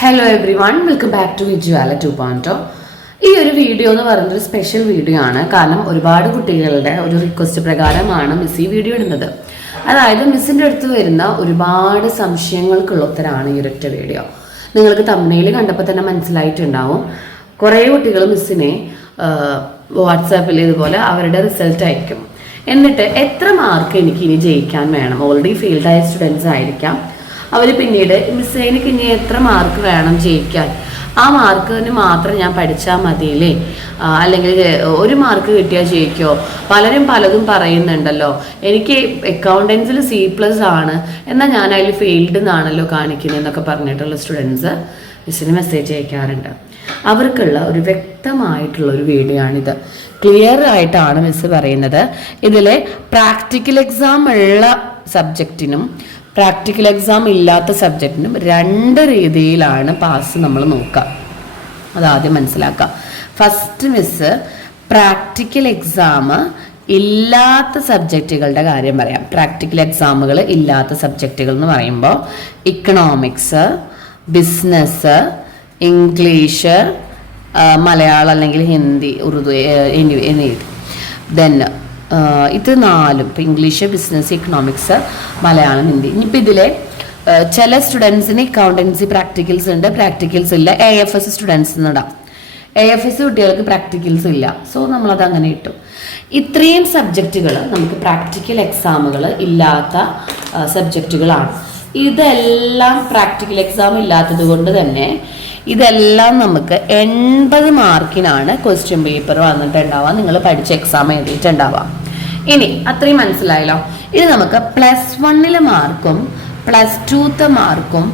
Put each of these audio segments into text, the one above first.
Hello every, welcome back to Vijuvala 2.0. ഈ ഒരു video എന്ന് പറയുന്നത് ഒരു സ്പെഷ്യൽ വീഡിയോ ആണ്. കാരണം ഒരുപാട് കുട്ടികളുടെ ഒരു റിക്വസ്റ്റ് പ്രകാരമാണ് മിസ് ഈ വീഡിയോ ഇടുന്നത്. അതായത് മിസ്സിൻ്റെ അടുത്ത് വരുന്ന ഒരുപാട് സംശയങ്ങൾക്കുള്ള ഉത്തരമാണ് ഈ ഒരൊറ്റ വീഡിയോ. നിങ്ങൾക്ക് തംബ്നെയിൽ കണ്ടപ്പോൾ തന്നെ മനസ്സിലായിട്ടുണ്ടാവും. കുറേ കുട്ടികൾ മിസ്സിനെ വാട്സാപ്പിൽ ഇതുപോലെ അവരുടെ റിസൾട്ട് അയക്കും. എന്നിട്ട് എത്ര മാർക്ക് എനിക്ക് ഇനി ജയിക്കാൻ വേണം, ഓൾറെഡി ഫെയിൽഡായ സ്റ്റുഡൻസ് ആയിരിക്കാം. അവർ പിന്നീട് മിസ്സേ എനിക്ക് ഇനി എത്ര മാർക്ക് വേണം ജയിക്കാൻ, ആ മാർക്കിന് മാത്രം ഞാൻ പഠിച്ചാൽ മതിയില്ലേ, അല്ലെങ്കിൽ ഒരു മാർക്ക് കിട്ടിയാൽ ജയിക്കുമോ, പലരും പലതും പറയുന്നുണ്ടല്ലോ, എനിക്ക് അക്കൗണ്ടൻസിൽ C+ ആണ്, എന്നാൽ ഞാൻ അതിൽ ഫെയിൽഡ് എന്നാണല്ലോ കാണിക്കുന്നതെന്നൊക്കെ പറഞ്ഞിട്ടുള്ള സ്റ്റുഡൻസ് മിസ്സിന് മെസ്സേജ് അയക്കാറുണ്ട്. അവർക്കുള്ള ഒരു വ്യക്തമായിട്ടുള്ള ഒരു വീഡിയോ ആണിത്. ക്ലിയർ ആയിട്ടാണ് മിസ്സ് പറയുന്നത്. ഇതിലെ പ്രാക്ടിക്കൽ എക്സാം ഉള്ള സബ്ജക്റ്റിനും പ്രാക്ടിക്കൽ എക്സാം ഇല്ലാത്ത സബ്ജക്റ്റിനും രണ്ട് രീതിയിലാണ് പാസ് നമ്മൾ നോക്കുക. അതാദ്യം മനസ്സിലാക്കാം. ഫസ്റ്റ് മിസ് പ്രാക്ടിക്കൽ എക്സാം ഇല്ലാത്ത സബ്ജക്റ്റുകളുടെ കാര്യം പറയാം. പ്രാക്ടിക്കൽ എക്സാമുകൾ ഇല്ലാത്ത സബ്ജക്റ്റുകൾ എന്ന് പറയുമ്പോൾ ഇക്കണോമിക്സ്, ബിസിനസ്, ഇംഗ്ലീഷ്, മലയാളം അല്ലെങ്കിൽ ഹിന്ദി, ഉറുദു എന്നിവ. ദെൻ ഇത് നാലും, ഇപ്പം English, business, economics, Malayalam, Hindi. ഇനിയിപ്പോൾ ഇതിലെ ചില സ്റ്റുഡൻസിന് അക്കൗണ്ടൻസി പ്രാക്ടിക്കൽസ് ഉണ്ട്, പ്രാക്ടിക്കൽസ് ഇല്ല. AFS സ്റ്റുഡൻസ് എന്നിടാം. AFS കുട്ടികൾക്ക് പ്രാക്ടിക്കൽസ് ഇല്ല, സോ നമ്മളത് അങ്ങനെ ഇട്ടു. ഇത്രയും സബ്ജക്റ്റുകൾ നമുക്ക് പ്രാക്ടിക്കൽ എക്സാമുകൾ ഇല്ലാത്ത സബ്ജക്റ്റുകളാണ്. ഇതെല്ലാം പ്രാക്ടിക്കൽ എക്സാം ഇല്ലാത്തത് കൊണ്ട് തന്നെ ഇതെല്ലാം നമുക്ക് 80 മാർക്കിനാണ് ക്വസ്റ്റ്യൻ പേപ്പർ വന്നിട്ടുണ്ടാവുക, നിങ്ങൾ പഠിച്ച എക്സാം എഴുതിയിട്ടുണ്ടാവുക. ഇനി അത്രയും മനസ്സിലായല്ലോ. ഇത് നമുക്ക് +1 മാർക്കും +2 മാർക്കും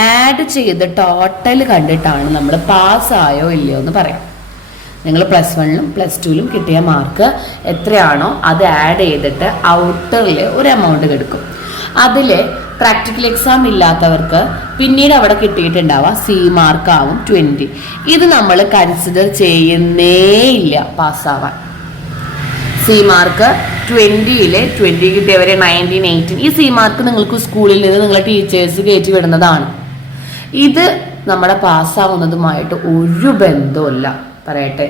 ആഡ് ചെയ്ത് ടോട്ടൽ കണ്ടിട്ടാണ് നമ്മൾ പാസ്സായോ ഇല്ലയോ എന്ന് പറയാം. നിങ്ങൾ +1ലും +2ലും കിട്ടിയ മാർക്ക് എത്രയാണോ അത് ആഡ് ചെയ്തിട്ട് ഔട്ടറിൽ ഒരു എമൗണ്ട് എടുക്കും. അതിൽ പ്രാക്ടിക്കൽ എക്സാം ഇല്ലാത്തവർക്ക് പിന്നീട് അവിടെ കിട്ടിയിട്ടുണ്ടാവുക C മാർക്കാവും 20. ഇത് നമ്മൾ കൺസിഡർ ചെയ്യുന്നേ ഇല്ല പാസ്സാവാൻ. C mark 20ൽ 20 കിട്ടിയവരെ 19, 18. ഈ C മാർക്ക് നിങ്ങൾക്ക് സ്കൂളിൽ നിന്ന് നിങ്ങളെ ടീച്ചേഴ്സ് കയറ്റി വിടുന്നതാണ്. ഇത് നമ്മുടെ പാസ്സാവുന്നതുമായിട്ട് ഒരു ബന്ധവുമില്ല. പറയട്ടെ,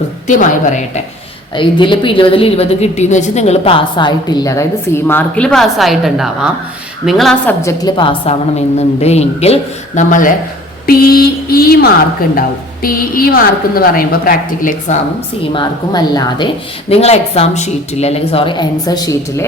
കൃത്യമായി പറയട്ടെ. ഇതിലിപ്പോൾ 20ൽ 20 കിട്ടിയെന്ന് വെച്ച് നിങ്ങൾ പാസ്സായിട്ടില്ല. അതായത് C മാർക്കിൽ പാസ്സായിട്ടുണ്ടാവാം. നിങ്ങൾ ആ സബ്ജക്റ്റിൽ പാസ്സാവണമെന്നുണ്ട് എങ്കിൽ നമ്മൾ TE മാർക്ക് ഉണ്ടാവും. TE മാർക്ക് എന്ന് പറയുമ്പോൾ പ്രാക്ടിക്കൽ എക്സാമും C മാർക്കും അല്ലാതെ നിങ്ങൾ എക്സാം ഷീറ്റിൽ അല്ലെങ്കിൽ ആൻസർ ഷീറ്റിൽ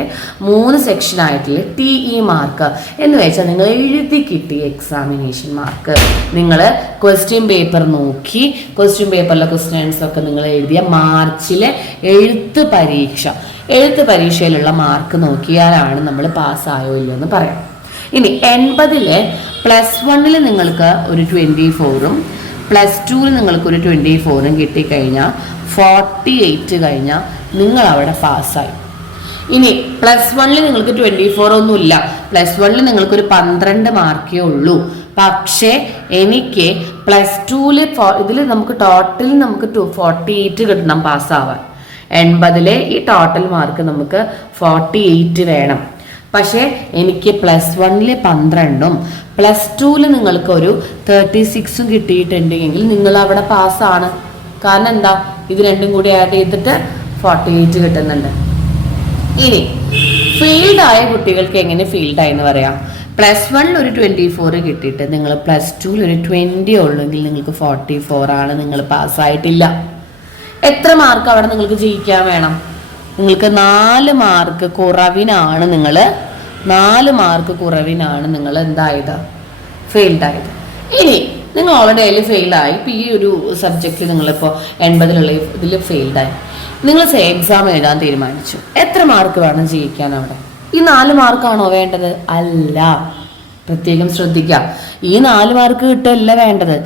3 സെക്ഷനായിട്ടുള്ള TE മാർക്ക് എന്ന് വെച്ചാൽ നിങ്ങൾ എഴുതി കിട്ടിയ എക്സാമിനേഷൻ മാർക്ക്. നിങ്ങൾ ക്വസ്റ്റ്യൻ പേപ്പർ നോക്കി ക്വസ്റ്റ്യൻ പേപ്പറിലെ ക്വസ്റ്റ്യൻസ് ഒക്കെ നിങ്ങൾ എഴുതിയ മാർച്ചിലെ എഴുത്ത് പരീക്ഷയിലുള്ള മാർക്ക് നോക്കിയാലാണ് നമ്മൾ പാസ്സായോ ഇല്ലയോ എന്ന് പറയാം. ഇനി 80ൽ +1ൽ നിങ്ങൾക്ക് ഒരു 24ഉം +2ൽ നിങ്ങൾക്കൊരു 24ഉം കിട്ടിക്കഴിഞ്ഞാൽ 48 കഴിഞ്ഞാൽ നിങ്ങൾ അവിടെ പാസ്സായി. ഇനി +1ൽ നിങ്ങൾക്ക് 24 ഒന്നുമില്ല, +1ൽ നിങ്ങൾക്കൊരു 12 മാർക്കേ ഉള്ളൂ. പക്ഷേ എനിക്ക് +2ൽ ഇതിൽ നമുക്ക് ടോട്ടൽ നമുക്ക് 48 കിട്ടണം പാസ്സാവാൻ. 80ലെ ഈ ടോട്ടൽ മാർക്ക് നമുക്ക് 48 വേണം. പക്ഷേ എനിക്ക് +1ൽ 12ഉം +2ൽ നിങ്ങൾക്കൊരു 36ഉം കിട്ടിയിട്ടുണ്ടെങ്കിൽ നിങ്ങൾ അവിടെ പാസ്സാണ്. കാരണം എന്താ, ഇത് രണ്ടും കൂടി ആഡ് ചെയ്തിട്ട് 48 കിട്ടുന്നുണ്ട്. ഇനി ഫെയിൽഡായ കുട്ടികൾക്ക് എങ്ങനെ ഫെയിൽഡായി എന്ന് പറയാം. +1ൽ ഒരു 24 കിട്ടിയിട്ട് നിങ്ങൾ +2ൽ ഒരു 20 ഉള്ളെങ്കിൽ നിങ്ങൾക്ക് 44 ആണ്, നിങ്ങൾ പാസ്സായിട്ടില്ല. എത്ര മാർക്ക് അവിടെ നിങ്ങൾക്ക് ജയിക്കാൻ വേണം? നിങ്ങൾക്ക് 4 മാർക്ക് കുറവിനാണ് നിങ്ങൾ എന്തായത്, ഫെയിൽഡായത്. ഇനി നിങ്ങൾ ഓൾറെഡി അതിൽ ഫെയിലായി. ഇപ്പോൾ ഈ ഒരു സബ്ജക്റ്റിൽ നിങ്ങളിപ്പോൾ 80ലുള്ള ഇതിൽ ഫെയിൽഡായി. നിങ്ങൾ എക്സാം എഴുതാൻ തീരുമാനിച്ചു. എത്ര മാർക്ക് വേണം ജയിക്കാൻ അവിടെ? ഈ 4 മാർക്കാണോ വേണ്ടത്? അല്ല. പ്രത്യേകം ശ്രദ്ധിക്കുക. ഈ 4 മാർക്ക് കിട്ടല്ല വേണ്ടത്.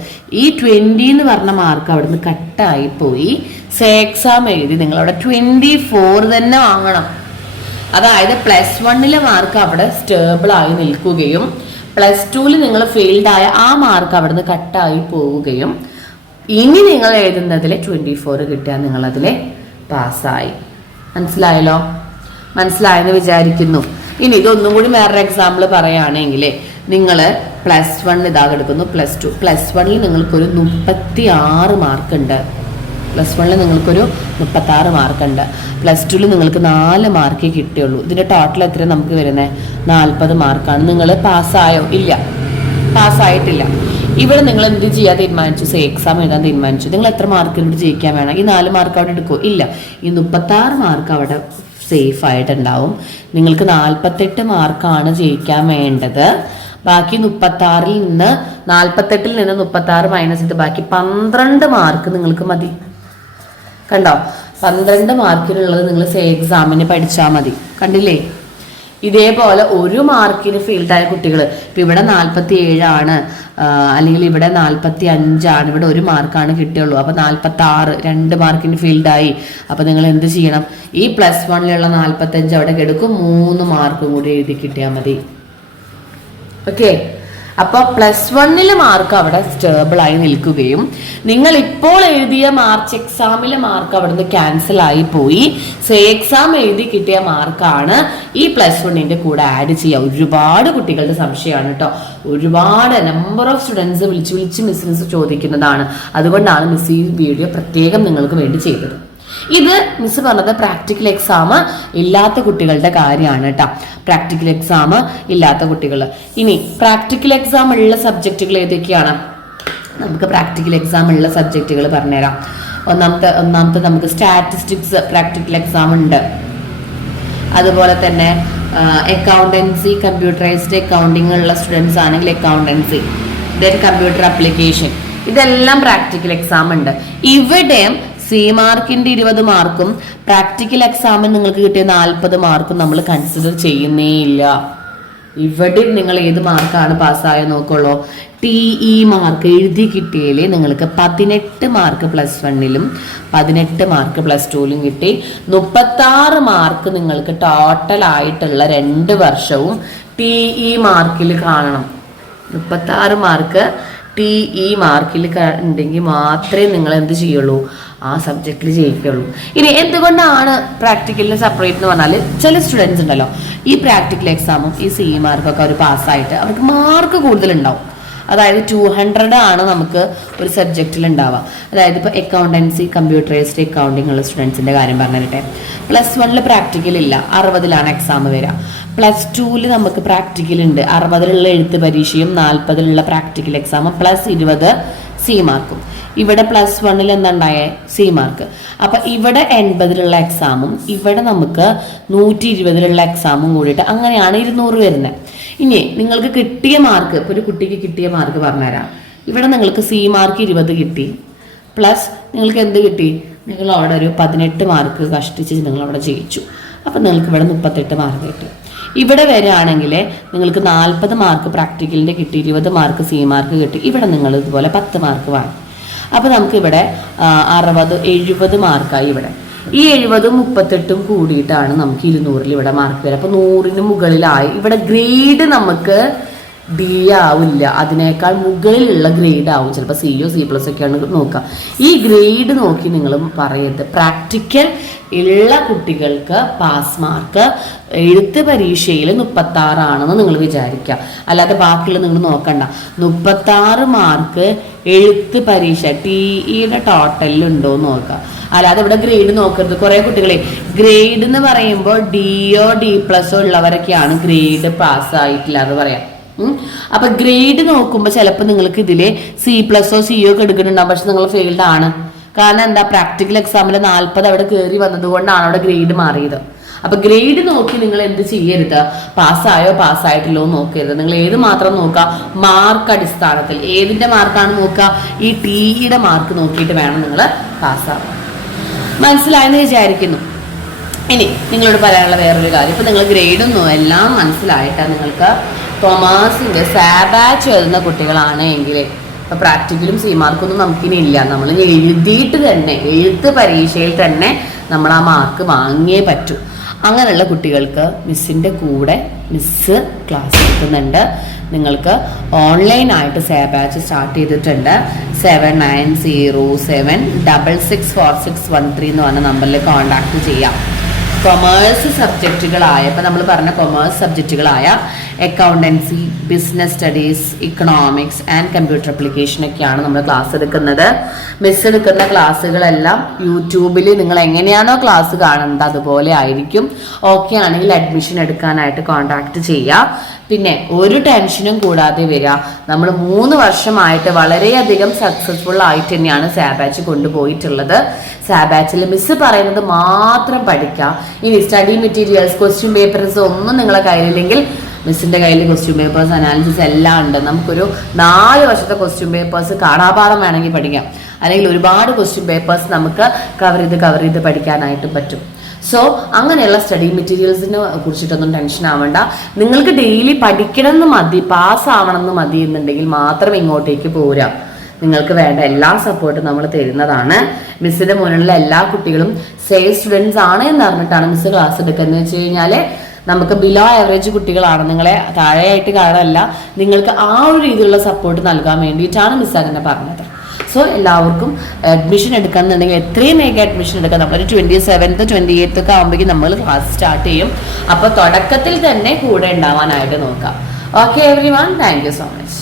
ഈ 20 എന്ന് പറഞ്ഞ മാർക്ക് അവിടുന്ന് കട്ടായി പോയി. എക്സാം എഴുതി നിങ്ങളവിടെ 24 തന്നെ വാങ്ങണം. അതായത് +1ലെ മാർക്ക് അവിടെ സ്റ്റേബിളായി നിൽക്കുകയും +2ൽ നിങ്ങൾ ഫെയിൽഡായ ആ മാർക്ക് അവിടുന്ന് കട്ടായി പോവുകയും ഇനി നിങ്ങൾ എഴുതുന്നതിൽ 24 കിട്ടിയാൽ നിങ്ങളതിൽ പാസ്സായി. മനസ്സിലായെന്ന് വിചാരിക്കുന്നു. ഇനി ഇതൊന്നും കൂടി വേറൊരു എക്സാമ്പിൾ പറയുകയാണെങ്കിൽ നിങ്ങൾ +1 ഇതാ എടുക്കുന്നു, +2. +1ൽ നിങ്ങൾക്കൊരു 36 മാർക്ക് ഉണ്ട്. +1ൽ നിങ്ങൾക്കൊരു 36 മാർക്ക് ഉണ്ട്. +2ൽ നിങ്ങൾക്ക് 4 മാർക്കേ കിട്ടിയുള്ളൂ. ഇതിന്റെ ടോട്ടൽ എത്ര നമുക്ക് വരുന്നത്? 40 മാർക്കാണ്. നിങ്ങൾ പാസ്സായോ? ഇല്ല, പാസ്സായിട്ടില്ല. ഇവിടെ നിങ്ങൾ എന്ത് ചെയ്യാൻ തീരുമാനിച്ചു? എക്സാം എഴുതാൻ തീരുമാനിച്ചു. നിങ്ങൾ എത്ര മാർക്കിനോട് ജയിക്കാൻ വേണം? ഈ 4 മാർക്ക് അവിടെ എടുക്കുമോ? ഇല്ല. ഈ 36 മാർക്ക് അവിടെ സേഫ് ആയിട്ടുണ്ടാവും. നിങ്ങൾക്ക് 48 മാർക്കാണ് ജയിക്കാൻ വേണ്ടത്. ബാക്കി 46ൽ നിന്ന് 48ൽ നിന്ന് 36 മൈനസ് ചെയ്ത് ബാക്കി 12 മാർക്ക് നിങ്ങൾക്ക് മതി. കണ്ടോ? 12 മാർക്കിനുള്ളത് നിങ്ങൾ എക്സാമിന് പഠിച്ചാൽ മതി. കണ്ടില്ലേ? ഇതേപോലെ 1 മാർക്കിന് ഫെയിൽഡായ കുട്ടികൾ, ഇപ്പം ഇവിടെ 47 ആണ്, അല്ലെങ്കിൽ ഇവിടെ 45 ആണ്, ഇവിടെ 1 മാർക്കാണ് കിട്ടിയുള്ളൂ. അപ്പം 46, 2 മാർക്കിന് ഫെയിൽഡായി. അപ്പം നിങ്ങൾ എന്ത് ചെയ്യണം? ഈ +1ലുള്ള 45 അവിടെ കിടക്കും, 3 മാർക്കും കൂടി എഴുതി കിട്ടിയാൽ മതി. ഓക്കെ, അപ്പോൾ +1ൽ മാർക്ക് അവിടെ സ്റ്റേബിൾ ആയി നിൽക്കുകയും നിങ്ങൾ ഇപ്പോൾ എഴുതിയ മാർച്ച് എക്സാമിലെ മാർക്ക് അവിടുന്ന് ക്യാൻസൽ ആയി പോയി. എക്സാം എഴുതി കിട്ടിയ മാർക്കാണ് ഈ +1ന്റെ കൂടെ ആഡ് ചെയ്യുക. ഒരുപാട് കുട്ടികളുടെ സംശയമാണ് കേട്ടോ. ഒരുപാട് നമ്പർ ഓഫ് സ്റ്റുഡൻസ് വിളിച്ച് മിസ്സിന് ചോദിക്കുന്നതാണ്. അതുകൊണ്ടാണ് മിസ് ഈ വീഡിയോ പ്രത്യേകം നിങ്ങൾക്ക് വേണ്ടി ചെയ്തത്. ഇത് മിസ് പറഞ്ഞത് പ്രാക്ടിക്കൽ എക്സാം ഇല്ലാത്ത കുട്ടികളുടെ കാര്യമാണ് കേട്ടോ. പ്രാക്ടിക്കൽ എക്സാം ഇല്ലാത്ത കുട്ടികൾ. ഇനി പ്രാക്ടിക്കൽ എക്സാം ഉള്ള സബ്ജക്റ്റുകൾ ഏതൊക്കെയാണ്? നമുക്ക് പ്രാക്ടിക്കൽ എക്സാം ഉള്ള സബ്ജക്റ്റുകൾ പറഞ്ഞുതരാം. ഒന്നാമത്തെ നമുക്ക് സ്റ്റാറ്റിസ്റ്റിക്സ് പ്രാക്ടിക്കൽ എക്സാം ഉണ്ട്. അതുപോലെ തന്നെ അക്കൗണ്ടൻസി, കമ്പ്യൂട്ടറൈസ്ഡ് അക്കൗണ്ടിങ് ഉള്ള സ്റ്റുഡൻസ് ആണെങ്കിൽ അക്കൗണ്ടൻസി, കമ്പ്യൂട്ടർ ആപ്ലിക്കേഷൻ, ഇതെല്ലാം പ്രാക്ടിക്കൽ എക്സാം ഉണ്ട്. ഇവിടെയും മാർക്കിന്റെ 20 മാർക്കും പ്രാക്ടിക്കൽ എക്സാമിന് നിങ്ങൾക്ക് കിട്ടിയ 40 മാർക്കും നമ്മൾ കൺസിഡർ ചെയ്യുന്നേ ഇല്ല. ഇവിടെ നിങ്ങൾ ഏത് മാർക്കാണ് പാസ്സായ നോക്കുള്ളൂ. TE മാർക്ക് എഴുതി കിട്ടിയാലേ നിങ്ങൾക്ക് 18 മാർക്ക് +1ലും 18 മാർക്ക് +2ലും കിട്ടി. 36 മാർക്ക് നിങ്ങൾക്ക് ടോട്ടൽ ആയിട്ടുള്ള 2 വർഷവും TE മാർക്കിൽ കാണണം. 36 മാർക്ക് TE മാർക്കിൽ ഉണ്ടെങ്കിൽ മാത്രമേ നിങ്ങൾ എന്ത് ചെയ്യുള്ളൂ? ആ സബ്ജക്റ്റിൽ ജയിക്കുള്ളൂ. ഇനി എന്തുകൊണ്ടാണ് പ്രാക്ടിക്കലിന് സെപ്പറേറ്റ് എന്ന് പറഞ്ഞാൽ, ചില സ്റ്റുഡൻസ് ഉണ്ടല്ലോ ഈ പ്രാക്ടിക്കൽ എക്സാമും ഈ മാർക്കൊക്കെ അവർ പാസ്സായിട്ട് അവർക്ക് മാർക്ക് കൂടുതലുണ്ടാവും. അതായത് 200 ആണ് നമുക്ക് ഒരു സബ്ജക്റ്റിൽ ഉണ്ടാവുക. അതായത് ഇപ്പോൾ അക്കൗണ്ടൻസി, കമ്പ്യൂട്ടറൈസ്ഡ് അക്കൗണ്ടിങ് ഉള്ള സ്റ്റുഡൻസിന്റെ കാര്യം പറഞ്ഞിട്ടെ, +1ൽ പ്രാക്ടിക്കൽ ഇല്ല, 60ലാണ് എക്സാം വരിക. +2ൽ നമുക്ക് പ്രാക്ടിക്കൽ ഉണ്ട്, 60ലുള്ള എഴുത്ത് പരീക്ഷയും 40ലുള്ള പ്രാക്ടിക്കൽ എക്സാമും +20 മാർക്കും. ഇവിടെ +1ൽ എന്തുണ്ടായേ? മാർക്ക്. അപ്പൊ ഇവിടെ 80ലുള്ള എക്സാമും ഇവിടെ നമുക്ക് 120ലുള്ള എക്സാമും കൂടിയിട്ട് അങ്ങനെയാണ് 200 വരുന്നത്. ഇനി നിങ്ങൾക്ക് കിട്ടിയ മാർക്ക്, ഇപ്പൊ ഒരു കുട്ടിക്ക് കിട്ടിയ മാർക്ക് പറഞ്ഞുതരാം. ഇവിടെ നിങ്ങൾക്ക് മാർക്ക് 20 കിട്ടി, പ്ലസ് നിങ്ങൾക്ക് എന്ത് കിട്ടി? നിങ്ങൾ അവിടെ ഒരു 18 മാർക്ക് കഷ്ടിച്ച് നിങ്ങൾ അവിടെ ജയിച്ചു. അപ്പൊ നിങ്ങൾക്ക് ഇവിടെ 38 മാർക്ക് കിട്ടി. ഇവിടെ വരികയാണെങ്കിൽ നിങ്ങൾക്ക് 40 മാർക്ക് പ്രാക്ടിക്കലിന്റെ കിട്ടി, 20 മാർക്ക് മാർക്ക് കിട്ടി. ഇവിടെ നിങ്ങൾ ഇതുപോലെ 10 മാർക്ക് വേണം. അപ്പൊ നമുക്ക് ഇവിടെ 60, 70 മാർക്കായി. ഇവിടെ ഈ 70ഉം 38ഉം കൂടിയിട്ടാണ് നമുക്ക് 200ൽ ഇവിടെ മാർക്ക് വരിക. അപ്പൊ 100ന് മുകളിലായി. ഇവിടെ ഗ്രേഡ് നമുക്ക് D ആവില്ല, അതിനേക്കാൾ മുകളിലുള്ള ഗ്രേഡ് ആവും. ചിലപ്പോൾ CO, C+ ഒക്കെയാണ് നോക്കുക. ഈ ഗ്രേഡ് നോക്കി നിങ്ങൾ പറയരുത്. പ്രാക്ടിക്കൽ ഉള്ള കുട്ടികൾക്ക് പാസ് മാർക്ക് എഴുത്ത് പരീക്ഷയിൽ 36 ആണെന്ന് നിങ്ങൾ വിചാരിക്കുക. അല്ലാതെ ബാക്കിയുള്ള നിങ്ങൾ നോക്കണ്ട. 36 മാർക്ക് എഴുത്ത് പരീക്ഷ TEയുടെ ടോട്ടലിൽ ഉണ്ടോ എന്ന് നോക്കുക. അല്ലാതെ ഇവിടെ ഗ്രേഡ് നോക്കരുത്. കുറെ കുട്ടികളെ ഗ്രേഡ് എന്ന് പറയുമ്പോൾ DO, D+ ഉള്ളവരൊക്കെയാണ് ഗ്രേഡ് പാസ്സായിട്ടില്ല എന്ന് പറയാം. അപ്പൊ ഗ്രേഡ് നോക്കുമ്പോൾ ചിലപ്പോൾ നിങ്ങൾക്ക് ഇതില് C+, CO ഒക്കെ എടുക്കുന്നുണ്ടാവും. പക്ഷെ നിങ്ങൾ ഫെയിൽഡ് ആണ്. കാരണം എന്താ? പ്രാക്ടിക്കൽ എക്സാമിൽ 40 അവിടെ കയറി വന്നത് കൊണ്ടാണ് അവിടെ ഗ്രേഡ് മാറിയത്. അപ്പൊ ഗ്രേഡ് നോക്കി നിങ്ങൾ എന്ത് ചെയ്യരുത്? പാസ്സായോ പാസ്സായിട്ടില്ലോ നോക്കരുത്. നിങ്ങൾ ഏത് മാത്രം നോക്കുക? മാർക്ക് അടിസ്ഥാനത്തിൽ. ഏതിന്റെ മാർക്കാണ് നോക്കുക? ഈ TEയുടെ മാർക്ക് നോക്കിയിട്ട് വേണം നിങ്ങൾ പാസ്സാവാൻ. മനസ്സിലായെന്ന് വിചാരിക്കുന്നു. ഇനി നിങ്ങളോട് പറയാനുള്ള വേറൊരു കാര്യം, ഇപ്പൊ നിങ്ങൾ ഗ്രേഡൊന്നും എല്ലാം മനസ്സിലായിട്ടാണ് നിങ്ങൾക്ക് കൊമേഴ്സിന്റെ സാബാച്ച് വരുന്ന കുട്ടികളാണ് എങ്കിൽ ഇപ്പൊ പ്രാക്ടിക്കലും മാർക്കൊന്നും നമുക്കിനി ഇല്ല. നമ്മൾ എഴുതിയിട്ട് തന്നെ എഴുത്ത് പരീക്ഷയിൽ തന്നെ നമ്മൾ ആ മാർക്ക് വാങ്ങിയേ പറ്റൂ. അങ്ങനെയുള്ള കുട്ടികൾക്ക് മിസ്സിന്റെ കൂടെ മിസ് ക്ലാസ് എടുക്കുന്നുണ്ട്. നിങ്ങൾക്ക് ഓൺലൈനായിട്ട് സാബാച്ച് സ്റ്റാർട്ട് ചെയ്തിട്ടുണ്ട്. 7907664613 എന്ന് പറഞ്ഞ നമ്പറിൽ കോൺടാക്ട് ചെയ്യാം. കൊമേഴ്സ് സബ്ജക്റ്റുകളായ, ഇപ്പം നമ്മൾ പറഞ്ഞ കൊമേഴ്സ് സബ്ജക്റ്റുകളായ accountancy, business studies, economics and computer application ഒക്കെയാണ് നമ്മൾ ക്ലാസ് എടുക്കുന്നത്. മിസ് എടുക്കുന്ന ക്ലാസ്സുകളെല്ലാം യൂട്യൂബിൽ നിങ്ങൾ എങ്ങനെയാണോ ക്ലാസ് കാണുന്നത് അതുപോലെ ആയിരിക്കും. ഓക്കെ ആണെങ്കിൽ അഡ്മിഷൻ എടുക്കാനായിട്ട് കോൺടാക്ട് ചെയ്യുക. പിന്നെ ഒരു ടെൻഷനും കൂടാതെ വരിക. നമ്മൾ 3 വർഷമായിട്ട് വളരെയധികം സക്സസ്ഫുൾ ആയിട്ട് തന്നെയാണ് സാബാച്ച് കൊണ്ടുപോയിട്ടുള്ളത്. സാബാച്ചിൽ മിസ് പറയുന്നത് മാത്രം പഠിക്കുക. ഇനി സ്റ്റഡി മെറ്റീരിയൽസ്, ക്വസ്റ്റ്യൻ പേപ്പേഴ്സ് ഒന്നും നിങ്ങളെ കയ്യിലില്ലെങ്കിൽ മിസ്സിന്റെ കയ്യിൽ ക്വസ്റ്റ്യൻ പേപ്പേഴ്സ്, അനാലിസിസ് എല്ലാം ഉണ്ട്. നമുക്കൊരു 4 വർഷത്തെ ക്വസ്റ്റ്യൻ പേപ്പേഴ്സ് കാണാപാഠം വേണമെങ്കിൽ പഠിക്കാം. അല്ലെങ്കിൽ ഒരുപാട് ക്വസ്റ്റ്യൻ പേപ്പേഴ്സ് നമുക്ക് കവർ ചെയ്ത് പഠിക്കാനായിട്ട് പറ്റും. സോ അങ്ങനെയുള്ള സ്റ്റഡി മെറ്റീരിയൽസിനെ കുറിച്ചിട്ടൊന്നും ടെൻഷൻ ആവണ്ട. നിങ്ങൾക്ക് ഡെയിലി പഠിക്കണമെന്ന് മതി, പാസ്സാവണമെന്ന് മതി എന്നുണ്ടെങ്കിൽ മാത്രം ഇങ്ങോട്ടേക്ക് പോരാ. നിങ്ങൾക്ക് വേണ്ട എല്ലാ സപ്പോർട്ടും നമ്മൾ തരുന്നതാണ്. മിസ്സിന്റെ മുന്നിലുള്ള എല്ലാ കുട്ടികളും സേഫ് സ്റ്റുഡൻസ് ആണ് എന്ന് പറഞ്ഞിട്ടാണ് മിസ് ക്ലാസ് എടുക്കുന്നത് വെച്ച് കഴിഞ്ഞാൽ നമുക്ക് ബിലോ ആവറേജ് കുട്ടികളാണ്, നിങ്ങളെ താഴെയായിട്ട് കാണാനല്ല, നിങ്ങൾക്ക് ആ ഒരു രീതിയിലുള്ള സപ്പോർട്ട് നൽകാൻ വേണ്ടിയിട്ടാണ് മിസ് അങ്ങനെ പറഞ്ഞത്. സോ എല്ലാവർക്കും അഡ്മിഷൻ എടുക്കണമെന്നുണ്ടെങ്കിൽ എത്രയും വേഗം അഡ്മിഷൻ എടുക്കാം. നമ്മളൊരു 27th 28th ഒക്കെ ആകുമ്പോഴേക്കും നമ്മൾ ക്ലാസ് സ്റ്റാർട്ട് ചെയ്യും. അപ്പോൾ തുടക്കത്തിൽ തന്നെ കൂടെ ഉണ്ടാവാനായിട്ട് നോക്കാം. Okay every one, thank you so much.